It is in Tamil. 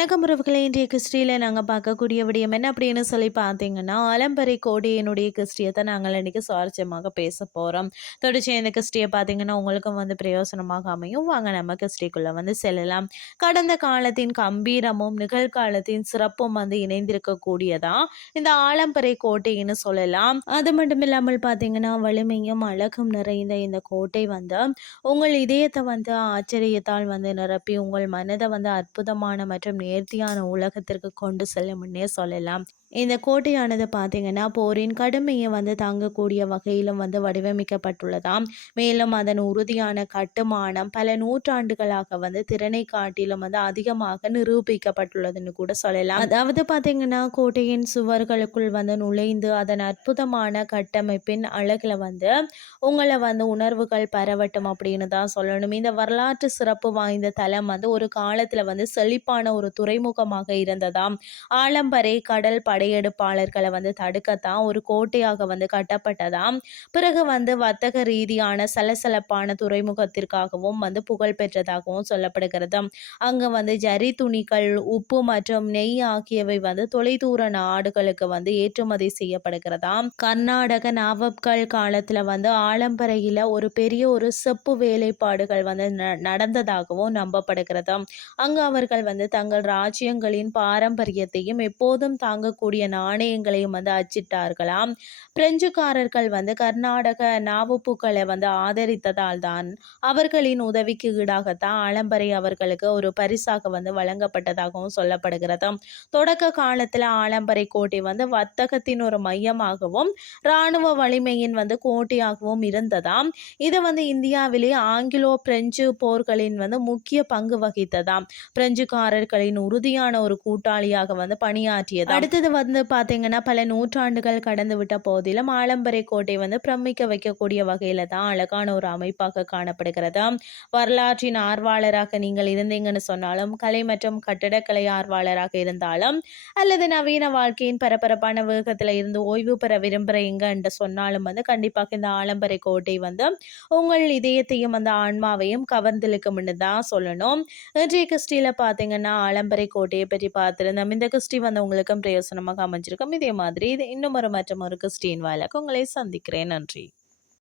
மக்களை இன்றைய கிறிஸ்டியில் நாங்கள் பார்க்கக்கூடிய விடயம் என்ன அப்படின்னு சொல்லி பார்த்தீங்கன்னா ஆலம்பரை கோடியினுடைய கிறிஸ்டியத்தை நாங்கள் இன்றைக்கி சுவாரஸ்யமாக பேச போகிறோம் தொடர்ச்சி இந்த கிறிஸ்டியை பார்த்தீங்கன்னா உங்களுக்கும் வந்து பிரயோசனமாக அமையும். வாங்க நம்ம கிறிஸ்டிக்குள்ளே வந்து செல்லலாம். கடந்த காலத்தின் கம்பீரமும் நிகழ்காலத்தின் சிறப்பும் வந்து இணைந்திருக்கக்கூடியதா இந்த ஆலம்பரை கோட்டைன்னு சொல்லலாம். அது மட்டும் இல்லாமல் பார்த்தீங்கன்னா வலிமையும் அழகும் நிறைந்த இந்த கோட்டை வந்து உங்கள் இதயத்தை வந்து ஆச்சரியத்தால் வந்து நிரப்பி உங்கள் மனதை வந்து அற்புதமான மற்றும் நேர்த்தியான உலகத்திற்கு கொண்டு செல்லும்னே சொல்லலாம். இந்த கோட்டையானது பார்த்தீங்கன்னா போரின் கடுமையை வந்து தாங்கக்கூடிய வகையிலும் வந்து வடிவமைக்கப்பட்டுள்ளதாம். மேலும் அதன் உறுதியான கட்டுமானம் பல நூற்றாண்டுகளாக வந்து திறனை காட்டிலும் வந்து அதிகமாக நிரூபிக்கப்பட்டுள்ளதுன்னு கூட சொல்லலாம். அதாவது பார்த்தீங்கன்னா கோட்டையின் சுவர்களுக்குள் வந்து நுழைந்து அதன் அற்புதமான கட்டமைப்பின் அழகில் வந்து உங்களை வந்து உணர்வுகள் பரவட்டும் அப்படின்னு தான் சொல்லணும். இந்த வரலாற்று சிறப்பு வாய்ந்த தலம் வந்து ஒரு காலத்தில் வந்து செழிப்பான ஒரு துறைமுகமாக இருந்ததாம். ஆலம்பரை கடல் படையெடுப்பாளர்களை வந்து தடுக்கத்தான் ஒரு கோட்டையாக வந்து கட்டப்பட்டதாம். பிறகு வந்து வர்த்தக ரீதியான சலசலப்பான துறைமுகத்திற்காகவும் வந்து புகழ் பெற்றதாகவும் சொல்லப்படுகிறது. அங்க வந்து ஜரி துணிகள் உப்பு மற்றும் நெய் ஆகியவை வந்து தொலைதூர நாடுகளுக்கு வந்து ஏற்றுமதி செய்யப்படுகிறதாம். கர்நாடக நவாப்கள் காலத்துல வந்து ஆலம்பரையில ஒரு பெரிய ஒரு செப்பு வேலைப்பாடுகள் வந்து நடந்ததாகவும் நம்பப்படுகிறது. அங்கு அவர்கள் வந்து தங்கள் ராஜ்யங்களின் பாரம்பரியத்தையும் எப்போதும் தாங்கக்கூடிய கூடிய நாணயங்களையும் வந்து அச்சிட்டார்களாம். பிரெஞ்சுக்காரர்கள் வந்து கர்நாடக நாவப்புக்களை வந்து ஆதரித்ததால் தான் அவர்களின் உதவிக்கு ஈடாகத்தான் ஆலம்பரை அவர்களுக்கு ஒரு பரிசாக வந்து வழங்கப்பட்டதாகவும் சொல்லப்படுகிறது. தொடக்க காலத்தில் ஆலம்பரை கோட்டை வந்து வர்த்தகத்தின் ஒரு மையமாகவும் இராணுவ வலிமையின் வந்து கோட்டையாகவும் இருந்ததாம். இது வந்து இந்தியாவிலே ஆங்கிலோ பிரெஞ்சு போர்களின் வந்து முக்கிய பங்கு வகித்ததாம். பிரெஞ்சுக்காரர்களின் உறுதியான ஒரு கூட்டாளியாக வந்து பணியாற்றியது அடுத்தது வந்து பார்த்தீங்கன்னா பல நூற்றாண்டுகள் கடந்து விட்ட போதிலும் ஆலம்பரை கோட்டை வந்து பிரமிக்க வைக்கக்கூடிய வகையில் தான் அழகான ஒரு அமைப்பாக காணப்படுகிறது. வரலாற்றின் ஆர்வலராக நீங்கள் இருந்தீங்கன்னு சொன்னாலும் கலை மற்றும் கட்டிடக்கலை ஆர்வலராக இருந்தாலும் அல்லது நவீன வாழ்க்கையின் பரபரப்பான வேகத்தில் இருந்து ஓய்வு பெற விரும்புகிறீங்க என்று சொன்னாலும் வந்து கண்டிப்பாக இந்த ஆலம்பரை கோட்டை வந்து உங்கள் இதயத்தையும் அந்த ஆன்மாவையும் கவர்ந்திழுக்கும்னு தான் சொல்லணும். இன்றைய கிறிஸ்டியில் பார்த்தீங்கன்னா ஆலம்பரை கோட்டையை பற்றி பார்த்துருந்தோம். இந்த கிறிஸ்டி வந்து உங்களுக்கும் பிரயோசனம் மூலமாக அமைஞ்சிருக்கும். இதே மாதிரி இது இன்னும் ஒரு மற்றும் ஒரு கிறிஸ்டின் வாயிலாக உங்களை சந்திக்கிறேன். நன்றி.